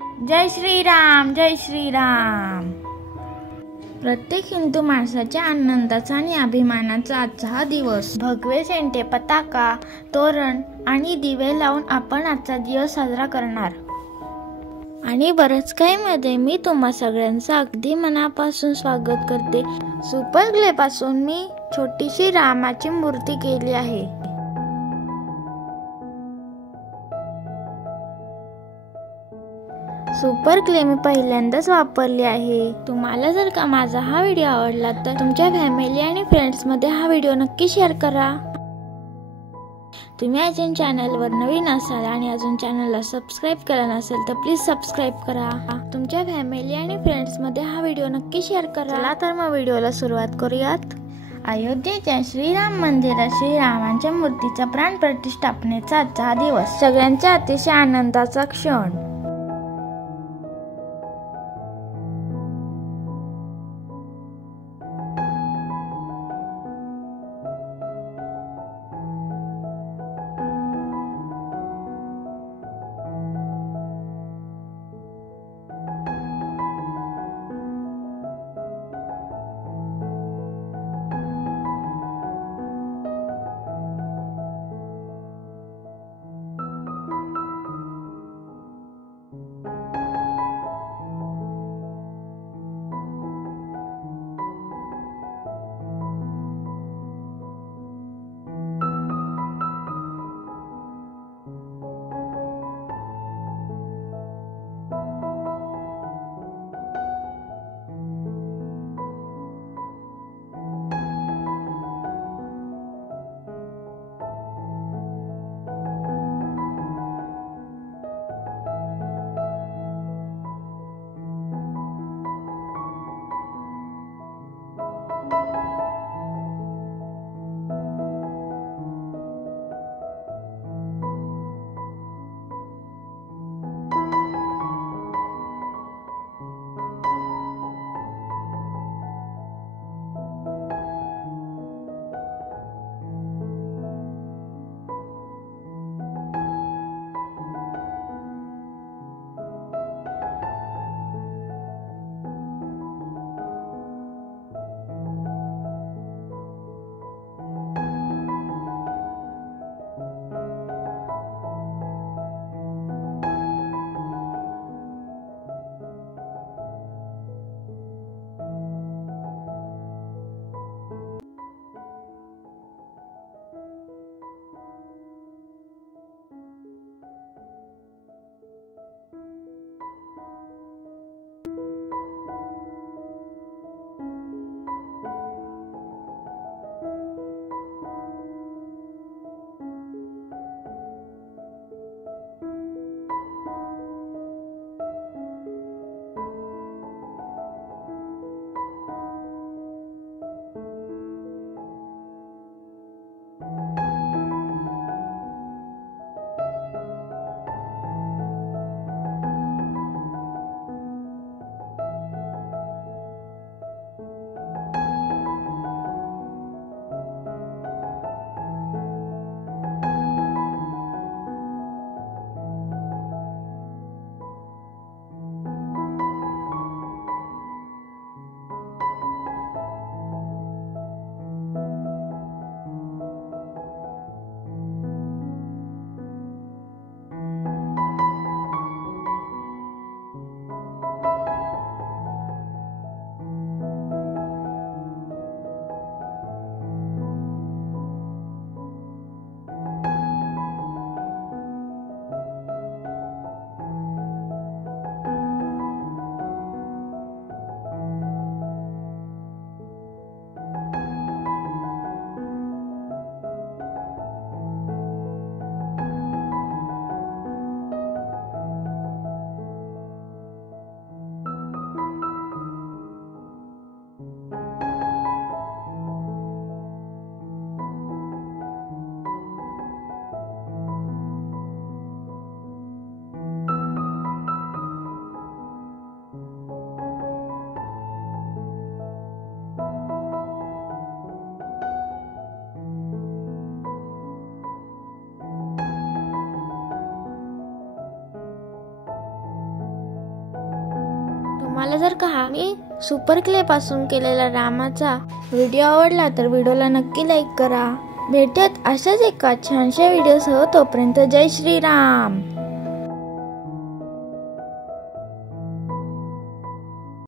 जय श्रीराम, जय श्रीराम। प्रत्येक हिंदू माणसाच्या आनंदाचा आणि अभिमानाचा आजचा हा दिवस। भगवे झेंडे, पताका, तोरण आणि दिवे लावून आपण आजचा दिवस साजरा करणार आणि बरंच काही मध्ये मी तुम्हा सगळ्यांचं अगदी मनापासून स्वागत करते। सुपर ग्ले पासून मी छोटीशी रामाची मूर्ती केली आहे। सुपर ग्ले मी पहिल्यांदाच वापरली आहे। तुम्हाला जर का माझा हा व्हिडिओ आवडला तर तुमच्या फॅमिली आणि फ्रेंड्स मध्ये हा व्हिडिओ नक्की शेअर करा। तुम्ही अजून चॅनलवर नवीन असाल आणि अजून चॅनलला सबस्क्राइब केलं नसेल तर प्लीज सबस्क्राइब करा। तुमच्या फॅमिली आणि फ्रेंड्स मध्ये हा व्हिडिओ नक्की शेअर करा। चला तर मग व्हिडिओला सुरुवात करूयात। अयोध्येच्या श्रीराम मंदिरात श्रीरामांच्या मूर्तीचा प्राण प्रतिष्ठापनेचा आजचा हा दिवस सगळ्यांच्या अतिशय आनंदाचा क्षण। तुम्हाला जर का मी सुपर क्ले पासून केलेला रामाचा व्हिडिओ आवडला तर व्हिडिओला नक्की लाईक करा. भेटूयात अशाच एका छानशा व्हिडिओसह. तोपर्यंत जय श्रीराम.